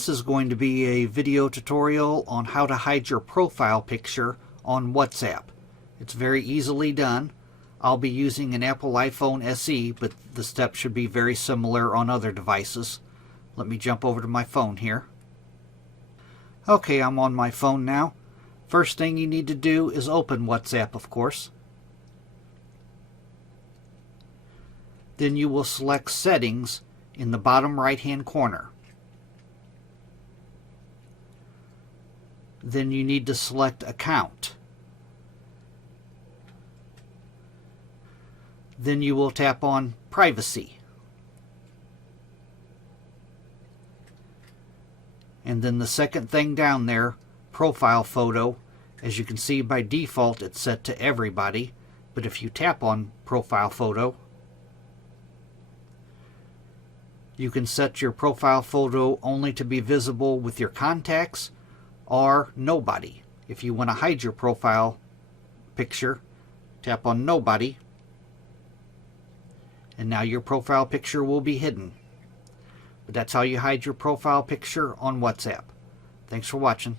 This is going to be a video tutorial on how to hide your profile picture on WhatsApp. It's very easily done. I'll be using an Apple iPhone SE, but the steps should be very similar on other devices. Let me jump over to my phone here. Okay, I'm on my phone now. First thing you need to do is open WhatsApp, of course. Then you will select Settings in the bottom right-hand corner. Then you need to select Account. Then you will tap on Privacy. And then the second thing down there, Profile Photo. As you can see, by default it's set to everybody, but if you tap on Profile Photo, you can set your profile photo only to be visible with your contacts or nobody. If you want to hide your profile picture, tap on Nobody, and now your profile picture will be hidden. But that's how you hide your profile picture on WhatsApp. Thanks for watching.